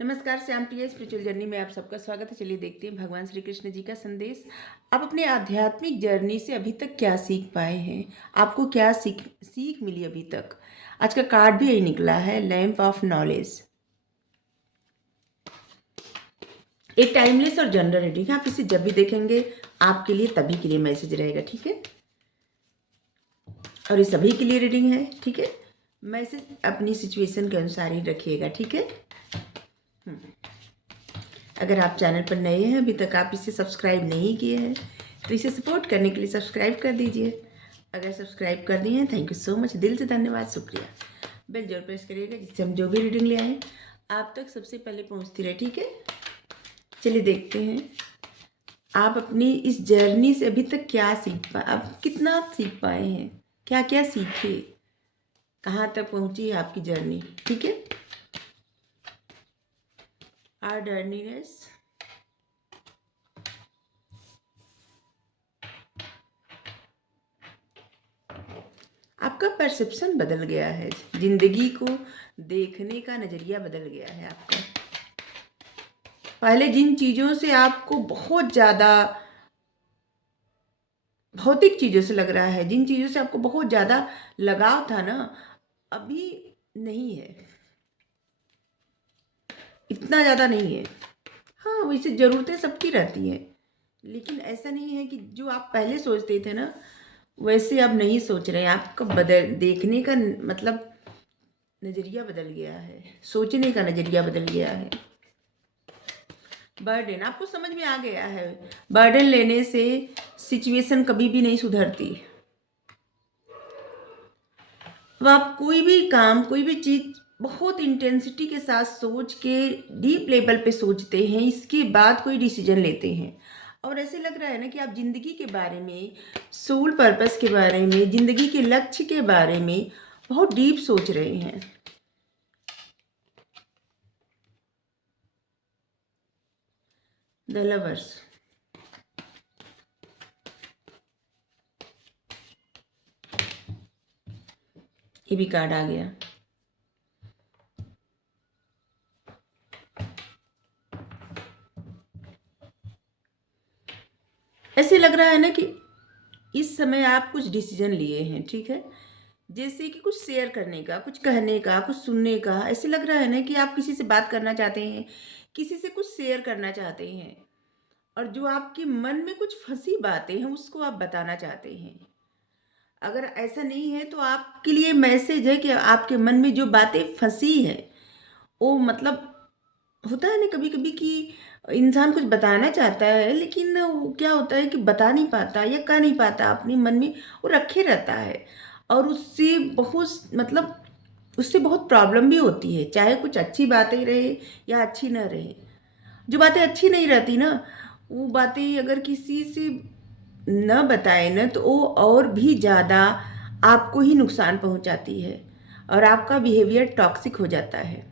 नमस्कार, श्याम प्रिय spiritual journey में आप सबका स्वागत है। चलिए देखते हैं भगवान श्री कृष्ण जी का संदेश। आप अपने आध्यात्मिक जर्नी से अभी तक क्या सीख पाए हैं? आपको क्या सीख सीख मिली अभी तक? आज का कार्ड भी यही निकला है, लैंप ऑफ नॉलेज। एक टाइमलेस और जनरल रीडिंग है। आप इसे जब भी देखेंगे आपके लिए तभी के लिए मैसेज रहेगा, ठीक है। और ये सभी के लिए रीडिंग है, ठीक है। मैसेज अपनी सिचुएशन के अनुसार ही रखिएगा, ठीक है। अगर आप चैनल पर नए हैं, अभी तक आप इसे सब्सक्राइब नहीं किए हैं, तो इसे सपोर्ट करने के लिए सब्सक्राइब कर दीजिए। अगर सब्सक्राइब कर दिए हैं, थैंक यू सो मच, दिल से धन्यवाद, शुक्रिया। बेल जरूर प्रेस करिएगा जिससे हम जो भी रीडिंग ले आए आप तक सबसे पहले पहुंचती रहे, ठीक है। चलिए देखते हैं आप अपनी इस जर्नी से अभी तक क्या सीख पाए, आप कितना सीख पाए हैं, क्या क्या सीखे, कहाँ तक पहुंची है आपकी जर्नी, ठीक है। आर डर्नीनेस, आपका परसेप्शन बदल गया है, जिंदगी को देखने का नजरिया बदल गया है आपका। पहले जिन चीजों से आपको बहुत ज्यादा भौतिक चीजों से लग रहा है, जिन चीजों से आपको बहुत ज्यादा लगाव था ना, अभी नहीं है, इतना ज्यादा नहीं है। हाँ, वैसे जरूरतें सबकी रहती हैं, लेकिन ऐसा नहीं है कि जो आप पहले सोचते थे ना वैसे अब नहीं सोच रहे हैं। आपका बदल देखने का मतलब नजरिया बदल गया है, सोचने का नजरिया बदल गया है। बर्डन आपको समझ में आ गया है, बर्डन लेने से सिचुएशन कभी भी नहीं सुधरती। अब आप कोई भी काम, कोई भी चीज बहुत इंटेंसिटी के साथ सोच के डीप लेवल पे सोचते हैं, इसके बाद कोई डिसीजन लेते हैं। और ऐसे लग रहा है ना कि आप जिंदगी के बारे में, सोल पर्पस के बारे में, जिंदगी के लक्ष्य के बारे में बहुत डीप सोच रहे हैं। द लवर्स, ये भी कार्ड आ गया। ऐसे लग रहा है ना कि इस समय आप कुछ डिसीजन लिए हैं, ठीक है। जैसे कि कुछ शेयर करने का, कुछ कहने का, कुछ सुनने का। ऐसे लग रहा है ना कि आप किसी से बात करना चाहते हैं, किसी से कुछ शेयर करना चाहते हैं, और जो आपके मन में कुछ फंसी बातें हैं उसको आप बताना चाहते हैं। अगर ऐसा नहीं है तो आपके लिए मैसेज है कि आपके मन में जो बातें फंसी है वो मतलब होता है ना कभी कभी कि इंसान कुछ बताना चाहता है लेकिन वो क्या होता है कि बता नहीं पाता या कह नहीं पाता, अपने मन में वो रखे रहता है। और उससे बहुत मतलब उससे बहुत प्रॉब्लम भी होती है, चाहे कुछ अच्छी बातें रहे या अच्छी ना रहे। जो बातें अच्छी नहीं रहती ना, वो बातें अगर किसी से न बताए ना तो वो और भी ज़्यादा आपको ही नुकसान पहुंचाती है और आपका बिहेवियर टॉक्सिक हो जाता है,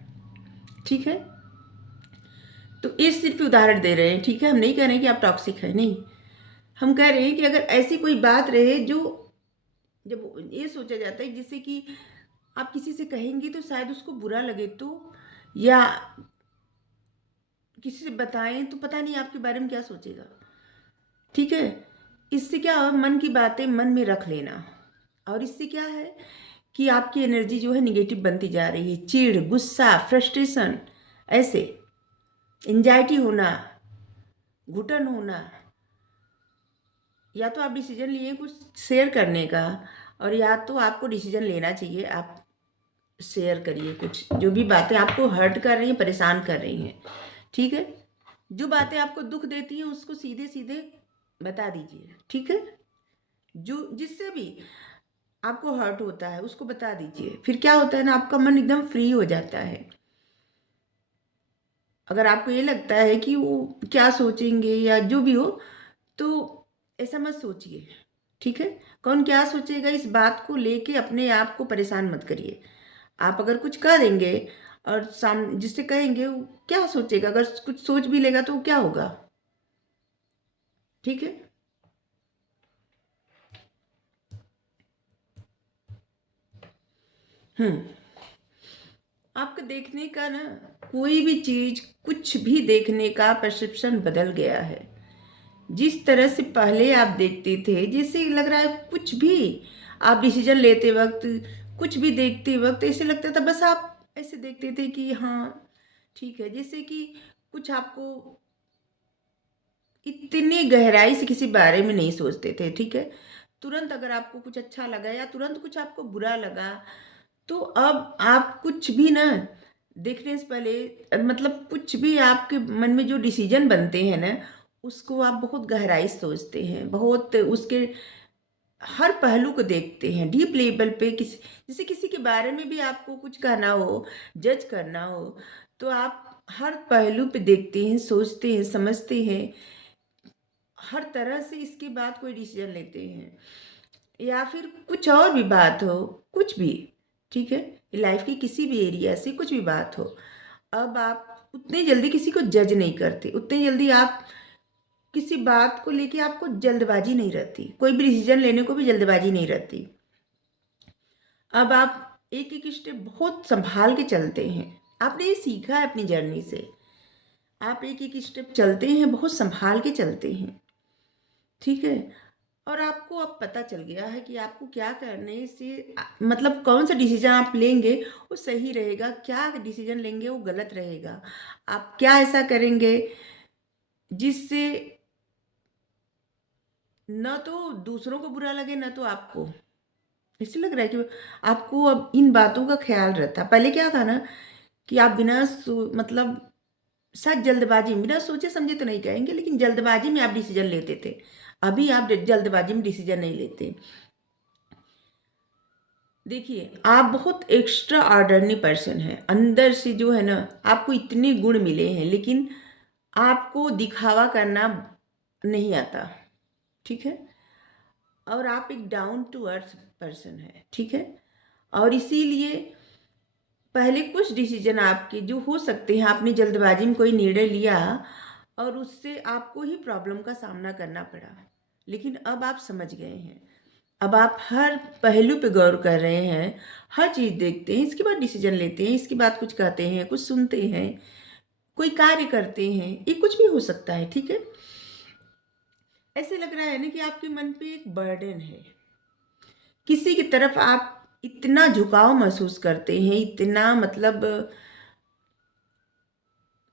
ठीक है। तो इस सिर्फ उदाहरण दे रहे हैं, ठीक है। हम नहीं कह रहे हैं कि आप टॉक्सिक है, नहीं। हम कह रहे हैं कि अगर ऐसी कोई बात रहे जो जब ये सोचा जाता है जिससे कि आप किसी से कहेंगे तो शायद उसको बुरा लगे, तो या किसी से बताएं तो पता नहीं आपके बारे में क्या सोचेगा, ठीक है। इससे क्या हो, मन की बातें मन में रख लेना, और इससे क्या है कि आपकी एनर्जी जो है निगेटिव बनती जा रही है। चिढ़, गुस्सा, फ्रस्ट्रेशन, ऐसे एंजाइटी होना, घुटन होना। या तो आप डिसीजन लिए कुछ शेयर करने का, और या तो आपको डिसीजन लेना चाहिए, आप शेयर करिए कुछ जो भी बातें आपको हर्ट कर रही हैं, परेशान कर रही हैं, ठीक है। जो बातें आपको दुख देती हैं उसको सीधे सीधे बता दीजिए, ठीक है। जो जिससे भी आपको हर्ट होता है उसको बता दीजिए। फिर क्या होता है ना, आपका मन एकदम फ्री हो जाता है। अगर आपको ये लगता है कि वो क्या सोचेंगे या जो भी हो, तो ऐसा मत सोचिए, ठीक है। कौन क्या सोचेगा इस बात को लेके अपने आप को परेशान मत करिए। आप अगर कुछ कह देंगे और साम जिससे कहेंगे वो क्या सोचेगा, अगर कुछ सोच भी लेगा तो क्या होगा, ठीक है। हम्म आपका देखने का ना कोई भी चीज़, कुछ भी देखने का परसेप्शन बदल गया है। जिस तरह से पहले आप देखते थे, जैसे लग रहा है कुछ भी आप डिसीजन लेते वक्त, कुछ भी देखते वक्त ऐसे लगता था, बस आप ऐसे देखते थे कि हाँ ठीक है। जैसे कि कुछ आपको इतनी गहराई से किसी बारे में नहीं सोचते थे, ठीक है। तुरंत अगर आपको कुछ अच्छा लगा या तुरंत कुछ आपको बुरा लगा, तो अब आप कुछ भी ना देखने से पहले, मतलब कुछ भी आपके मन में जो डिसीजन बनते हैं ना, उसको आप बहुत गहराई से सोचते हैं, बहुत उसके हर पहलू को देखते हैं डीप लेवल पे। किसी, जैसे किसी के बारे में भी आपको कुछ कहना हो, जज करना हो, तो आप हर पहलू पे देखते हैं, सोचते हैं, समझते हैं, हर तरह से इसके बाद कोई डिसीजन लेते हैं। या फिर कुछ और भी बात हो, कुछ भी, ठीक है, लाइफ की किसी भी एरिया से कुछ भी बात हो, अब आप उतनी जल्दी किसी को जज नहीं करते, उतनी जल्दी आप किसी बात को लेके आपको जल्दबाजी नहीं रहती, कोई भी डिसीजन लेने को भी जल्दबाजी नहीं रहती। अब आप एक एक स्टेप बहुत संभाल के चलते हैं। आपने ये सीखा है अपनी जर्नी से, आप एक एक स्टेप चलते हैं, बहुत संभाल के चलते हैं, ठीक है। और आपको अब पता चल गया है कि आपको क्या करने से मतलब कौन सा डिसीजन आप लेंगे वो सही रहेगा, क्या डिसीजन लेंगे वो गलत रहेगा। आप क्या ऐसा करेंगे जिससे न तो दूसरों को बुरा लगे न तो आपको। ऐसे लग रहा है कि आपको अब इन बातों का ख्याल रहता। पहले क्या था ना कि आप मतलब शायद जल्दबाजी में, बिना सोचे समझे तो नहीं कहेंगे, लेकिन जल्दबाजी में आप डिसीजन लेते थे। अभी आप जल्दबाजी में डिसीजन नहीं लेते। देखिए, आप बहुत एक्स्ट्रा ऑर्डिनरी पर्सन हैं। अंदर से जो है ना, आपको इतने गुण मिले हैं, लेकिन आपको दिखावा करना नहीं आता, ठीक है। और आप एक डाउन टू अर्थ पर्सन है, ठीक है। और इसीलिए पहले कुछ डिसीजन आपके जो हो सकते हैं, आपने जल्दबाजी में कोई निर्णय लिया और उससे आपको ही प्रॉब्लम का सामना करना पड़ा, लेकिन अब आप समझ गए हैं। अब आप हर पहलू पे गौर कर रहे हैं, हर चीज़ देखते हैं, इसके बाद डिसीजन लेते हैं, इसके बाद कुछ कहते हैं, कुछ सुनते हैं, कोई कार्य करते हैं, ये कुछ भी हो सकता है, ठीक है। ऐसे लग रहा है ना कि आपके मन पे एक बर्डन है, किसी की तरफ आप इतना झुकाव महसूस करते हैं, इतना मतलब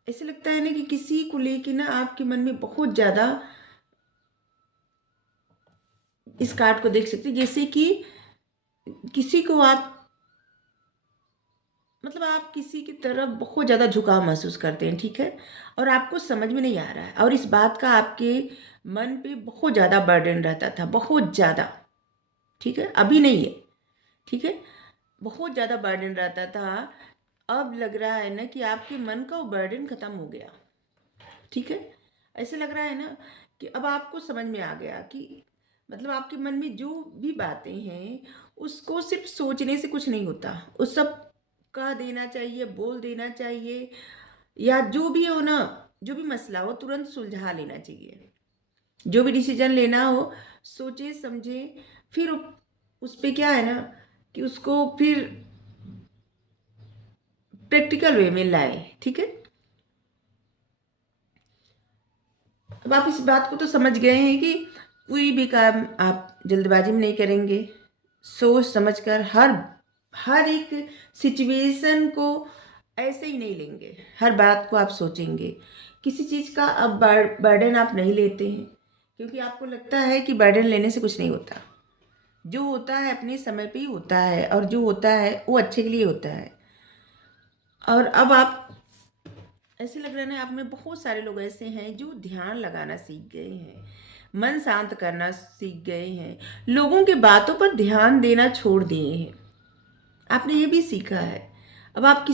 ऐसे लगता है ना कि किसी को लेके ना आपके मन में बहुत ज़्यादा, इस कार्ड को देख सकते हैं, जैसे कि किसी को आप मतलब आप किसी की तरफ बहुत ज़्यादा झुकाव महसूस करते हैं, ठीक है। और आपको समझ में नहीं आ रहा है, और इस बात का आपके मन पे बहुत ज़्यादा बर्डन रहता था, बहुत ज़्यादा, ठीक है। अभी नहीं है, ठीक है, बहुत ज़्यादा बर्डन रहता था। अब लग रहा है ना कि आपके मन का वो बर्डन ख़त्म हो गया, ठीक है। ऐसे लग रहा है ना कि अब आपको समझ में आ गया कि मतलब आपके मन में जो भी बातें हैं, उसको सिर्फ सोचने से कुछ नहीं होता, उस सब कह देना चाहिए, बोल देना चाहिए, या जो भी हो ना, जो भी मसला हो तुरंत सुलझा लेना चाहिए। जो भी डिसीजन लेना हो सोचे समझे, फिर उस पे क्या है ना कि उसको फिर प्रैक्टिकल वे में लाए, ठीक है। अब आप इस बात को तो समझ गए हैं कि कोई भी काम आप जल्दबाजी में नहीं करेंगे, सोच समझकर हर हर एक सिचुएशन को ऐसे ही नहीं लेंगे, हर बात को आप सोचेंगे। किसी चीज़ का अब बर्डन आप नहीं लेते हैं, क्योंकि आपको लगता है कि बर्डन लेने से कुछ नहीं होता। जो होता है अपने समय पे ही होता है, और जो होता है वो अच्छे के लिए होता है। और अब आप ऐसे लग रहा है ना, आप में बहुत सारे लोग ऐसे हैं जो ध्यान लगाना सीख गए हैं, मन शांत करना सीख गए हैं, लोगों के बातों पर ध्यान देना छोड़ दिए हैं। आपने ये भी सीखा है। अब आप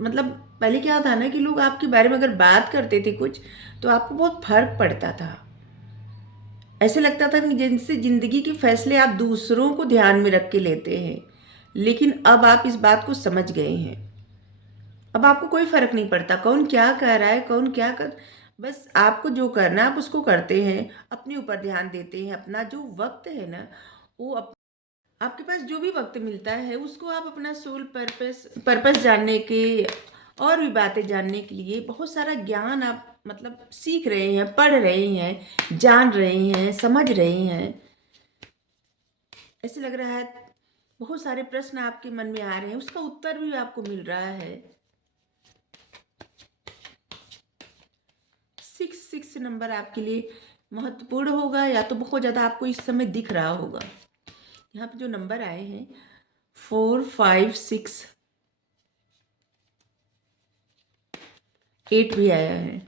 मतलब पहले क्या था ना कि लोग आपके बारे में अगर बात करते थे कुछ, तो आपको बहुत फर्क पड़ता था। ऐसे लगता था कि जिनसे ज़िंदगी के फैसले आप दूसरों को ध्यान में रख के लेते हैं, लेकिन अब आप इस बात को समझ गए हैं। अब आपको कोई फ़र्क नहीं पड़ता कौन क्या कह रहा है, कौन क्या कर, बस आपको जो करना है आप उसको करते हैं, अपने ऊपर ध्यान देते हैं, अपना जो वक्त है ना वो आपके पास जो भी वक्त मिलता है उसको आप अपना सोल पर्पस पर्पस जानने के और भी बातें जानने के लिए बहुत सारा ज्ञान आप मतलब सीख रहे हैं, पढ़ रहे हैं, जान रहे हैं, समझ रहे हैं। ऐसे लग रहा है बहुत सारे प्रश्न आपके मन में आ रहे हैं, उसका उत्तर भी आपको मिल रहा है। 6 नंबर आपके लिए महत्वपूर्ण होगा या तो बहुत ज़्यादा आपको इस समय दिख रहा होगा। यहाँ पे जो नंबर आए हैं 4, 5, 6, 8 भी आया है।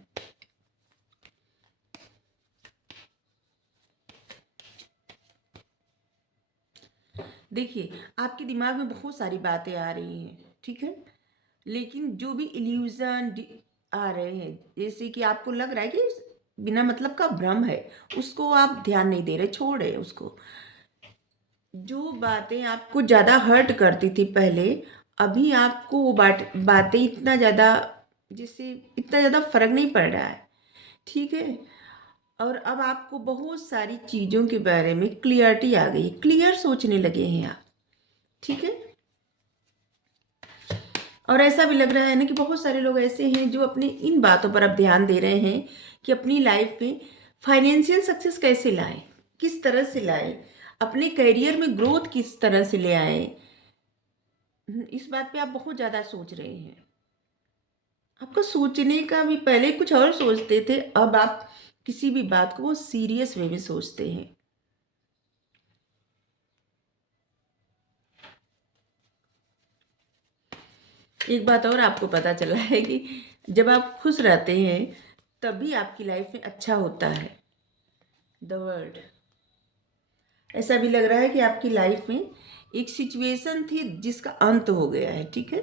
देखिए, आपके दिमाग में बहुत सारी बातें आ रही हैं, ठीक है, लेकिन जो भी इल्यूजन आ रहे हैं, जैसे कि आपको लग रहा है कि बिना मतलब का भ्रम है, उसको आप ध्यान नहीं दे रहे, छोड़ रहे उसको। जो बातें आपको ज़्यादा हर्ट करती थी पहले, अभी आपको वो बातें इतना ज़्यादा, जिससे इतना ज़्यादा फर्क नहीं पड़ रहा है, ठीक है। और अब आपको बहुत सारी चीज़ों के बारे में क्लियरिटी आ गई, क्लियर सोचने लगे हैं आप, ठीक है। और ऐसा भी लग रहा है ना कि बहुत सारे लोग ऐसे हैं जो अपने इन बातों पर अब ध्यान दे रहे हैं कि अपनी लाइफ में फाइनेंशियल सक्सेस कैसे लाएं, किस तरह से लाएं, अपने करियर में ग्रोथ किस तरह से ले आएं। इस बात पे आप बहुत ज़्यादा सोच रहे हैं। आपका सोचने का भी, पहले कुछ और सोचते थे, अब आप किसी भी बात को बहुत सीरियस वे में सोचते हैं। एक बात और आपको पता चला है कि जब आप खुश रहते हैं तभी आपकी लाइफ में अच्छा होता है। द वर्ड, ऐसा भी लग रहा है कि आपकी लाइफ में एक सिचुएशन थी जिसका अंत हो गया है, ठीक है।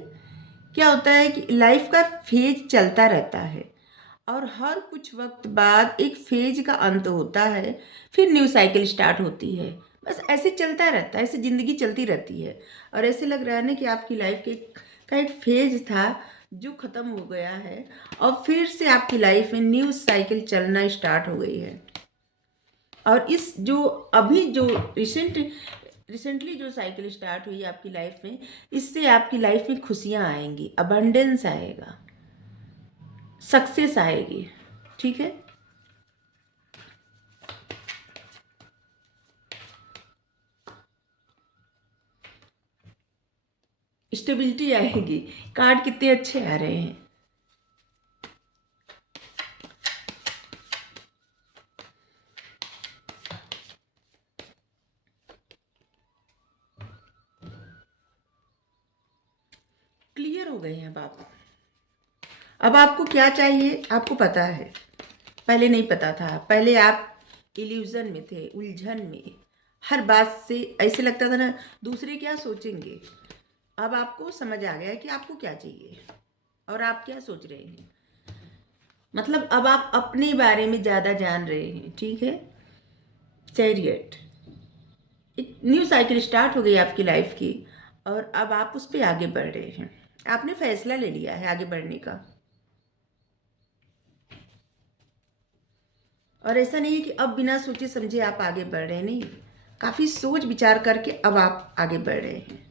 क्या होता है कि लाइफ का फेज चलता रहता है और हर कुछ वक्त बाद एक फेज का अंत होता है, फिर न्यू साइकिल स्टार्ट होती है। बस ऐसे चलता रहता है, ऐसे ज़िंदगी चलती रहती है। और ऐसे लग रहा है ना कि आपकी लाइफ का एक फेज था जो ख़त्म हो गया है और फिर से आपकी लाइफ में न्यू साइकिल चलना स्टार्ट हो गई है। और इस जो अभी जो रिसेंटली जो साइकिल स्टार्ट हुई आपकी लाइफ में, इससे आपकी लाइफ में खुशियाँ आएंगी, अबंडेंस आएगा, सक्सेस आएगी, ठीक है। स्टेबिलिटी आएगी। कार्ड कितने अच्छे आ रहे हैं। क्लियर हो गए हैं अब आपको क्या चाहिए आपको पता है, पहले नहीं पता था। पहले आप इल्यूजन में थे, उलझन में, हर बात से ऐसे लगता था ना दूसरे क्या सोचेंगे। अब आपको समझ आ गया है कि आपको क्या चाहिए और आप क्या सोच रहे हैं। मतलब अब आप अपने बारे में ज़्यादा जान रहे हैं, ठीक है। चैरियट, एक न्यू साइकिल स्टार्ट हो गई आपकी लाइफ की और अब आप उस पर आगे बढ़ रहे हैं। आपने फैसला ले लिया है आगे बढ़ने का। और ऐसा नहीं है कि अब बिना सोचे समझे आप आगे बढ़ रहे हैं, नहीं, काफ़ी सोच विचार करके अब आप आगे बढ़ रहे हैं।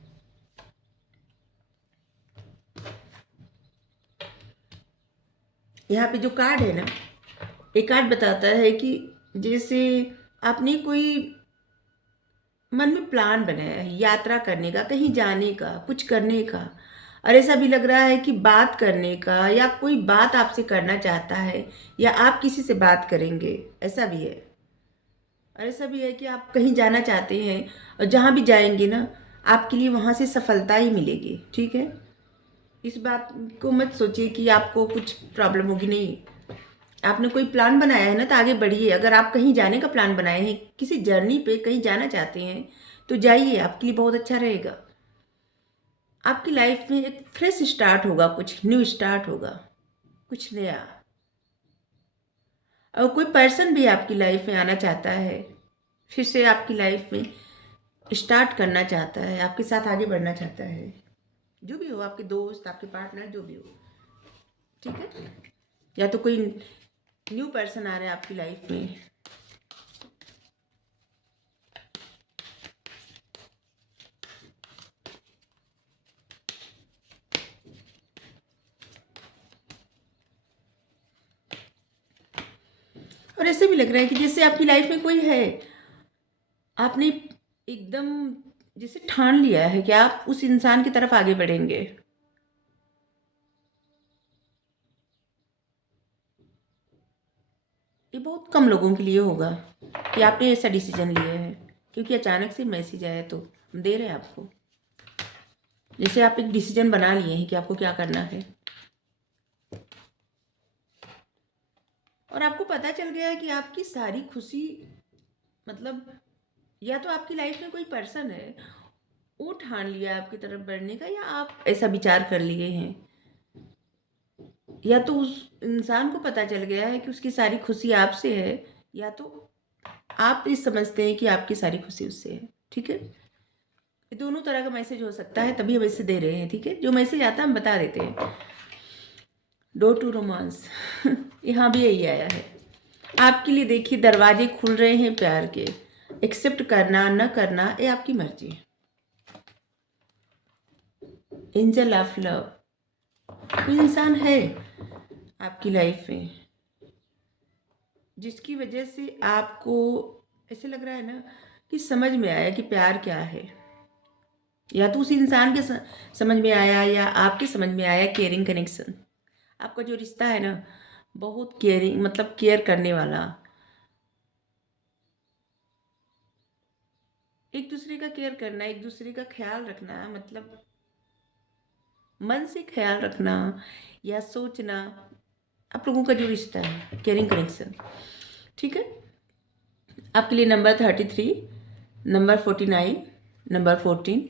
यहाँ पे जो कार्ड है ना, एक कार्ड बताता है कि जैसे आपने कोई मन में प्लान बनाया है यात्रा करने का, कहीं जाने का, कुछ करने का, और ऐसा भी लग रहा है कि बात करने का, या कोई बात आपसे करना चाहता है या आप किसी से बात करेंगे, ऐसा भी है। और ऐसा भी है कि आप कहीं जाना चाहते हैं और जहाँ भी जाएंगे ना आपके लिए वहाँ से सफलता ही मिलेगी, ठीक है। इस बात को मत सोचिए कि आपको कुछ प्रॉब्लम होगी, नहीं। आपने कोई प्लान बनाया है ना तो आगे बढ़िए। अगर आप कहीं जाने का प्लान बनाए हैं, किसी जर्नी पे कहीं जाना चाहते हैं तो जाइए, आपके लिए बहुत अच्छा रहेगा। आपकी लाइफ में एक फ्रेश स्टार्ट होगा, कुछ न्यू स्टार्ट होगा, कुछ नया। और कोई पर्सन भी आपकी लाइफ में आना चाहता है, फिर से आपकी लाइफ में स्टार्ट करना चाहता है, आपके साथ आगे बढ़ना चाहता है। जो भी हो, आपके दोस्त, आपके पार्टनर, जो भी हो, ठीक है। या तो कोई न्यू पर्सन आ रहा है आपकी लाइफ में। और ऐसे भी लग रहा है कि जैसे आपकी लाइफ में कोई है, आपने एकदम जैसे ठान लिया है कि आप उस इंसान की तरफ आगे बढ़ेंगे। ये बहुत कम लोगों के लिए होगा कि आपने ऐसा डिसीजन लिया है, क्योंकि अचानक से मैसेज आया तो हम दे रहे हैं आपको। जैसे आप एक डिसीजन बना लिए हैं कि आपको क्या करना है, और आपको पता चल गया है कि आपकी सारी खुशी, मतलब या तो आपकी लाइफ में कोई पर्सन है, वो ठान लिया आपकी तरफ बढ़ने का, या आप ऐसा विचार कर लिए हैं, या तो उस इंसान को पता चल गया है कि उसकी सारी खुशी आपसे है, या तो आप ये समझते हैं कि आपकी सारी खुशी उससे है। ठीक है, ये दोनों तरह का मैसेज हो सकता है, तभी हम इसे दे रहे हैं। ठीक है, जो मैसेज आता है हम बता देते हैं। डोर टू रोमांस यहाँ भी यही आया है। आपके लिए देखिए दरवाजे खुल रहे हैं प्यार के। एक्सेप्ट करना न करना ये आपकी मर्जी है। एंजल ऑफ लव, कोई इंसान है आपकी लाइफ में जिसकी वजह से आपको ऐसे लग रहा है ना कि समझ में आया कि प्यार क्या है, या तो उस इंसान के समझ में आया, या आपके समझ में आया केयरिंग कनेक्शन। आपका जो रिश्ता है ना, बहुत केयरिंग, मतलब केयर करने वाला, एक दूसरे का केयर करना, एक दूसरे का ख्याल रखना, मतलब मन से ख्याल रखना या सोचना, आप लोगों का जो रिश्ता है, केयरिंग कनेक्शन। ठीक है, आपके लिए number 33, number 49, number 14,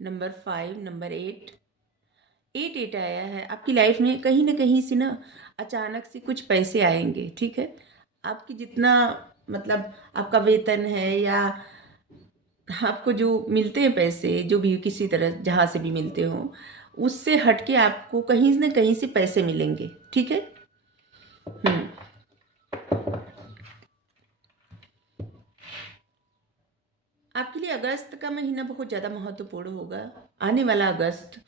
number 5, number 8, 8 आया है। आपकी लाइफ में कहीं ना कहीं से ना अचानक से कुछ पैसे आएंगे। ठीक है, आपकी जितना, मतलब आपका वेतन है, या आपको जो मिलते हैं पैसे, जो भी किसी तरह जहाँ से भी मिलते हो, उससे हटके आपको कहीं ना कहीं से पैसे मिलेंगे। ठीक है। हम्म आपके लिए अगस्त का महीना बहुत ज़्यादा महत्वपूर्ण होगा। आने वाला अगस्त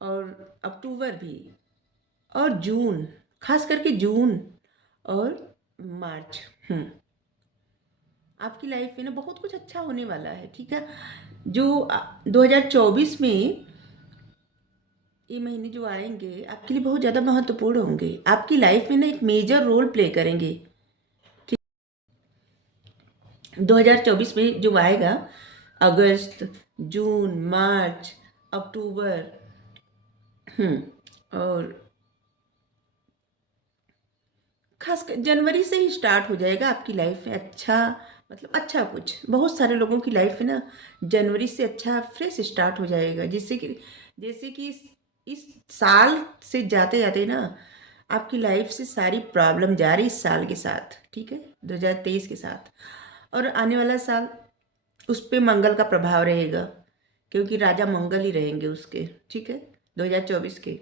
और अक्टूबर भी, और जून, खास करके जून और मार्च, आपकी लाइफ में ना बहुत कुछ अच्छा होने वाला है। ठीक है, जो 2024 में ये महीने जो आएंगे आपके लिए बहुत ज़्यादा महत्वपूर्ण होंगे, आपकी लाइफ में ना एक मेजर रोल प्ले करेंगे। 2024 में जो आएगा, अगस्त, जून, मार्च, अक्टूबर, और खास कर जनवरी से ही स्टार्ट हो जाएगा आपकी लाइफ में अच्छा, मतलब अच्छा कुछ। बहुत सारे लोगों की लाइफ में ना जनवरी से अच्छा फ्रेश स्टार्ट हो जाएगा, जैसे कि इस साल से जाते जाते ना आपकी लाइफ से सारी प्रॉब्लम जा रही इस साल के साथ। ठीक है, 2023 के साथ, और आने वाला साल उस पे मंगल का प्रभाव रहेगा, क्योंकि राजा मंगल ही रहेंगे उसके। ठीक है, 2024 के।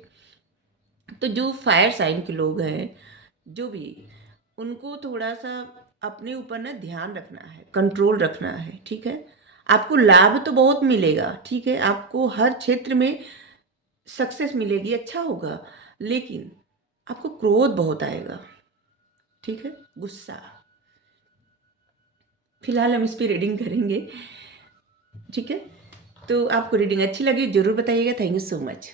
तो जो फायर साइन के लोग हैं, जो भी, उनको थोड़ा सा अपने ऊपर ना ध्यान रखना है, कंट्रोल रखना है। ठीक है, आपको लाभ तो बहुत मिलेगा। ठीक है, आपको हर क्षेत्र में सक्सेस मिलेगी, अच्छा होगा, लेकिन आपको क्रोध बहुत आएगा। ठीक है, गुस्सा। फिलहाल हम इस पर रीडिंग करेंगे। ठीक है, तो आपको रीडिंग अच्छी लगी जरूर बताइएगा। Thank you so much.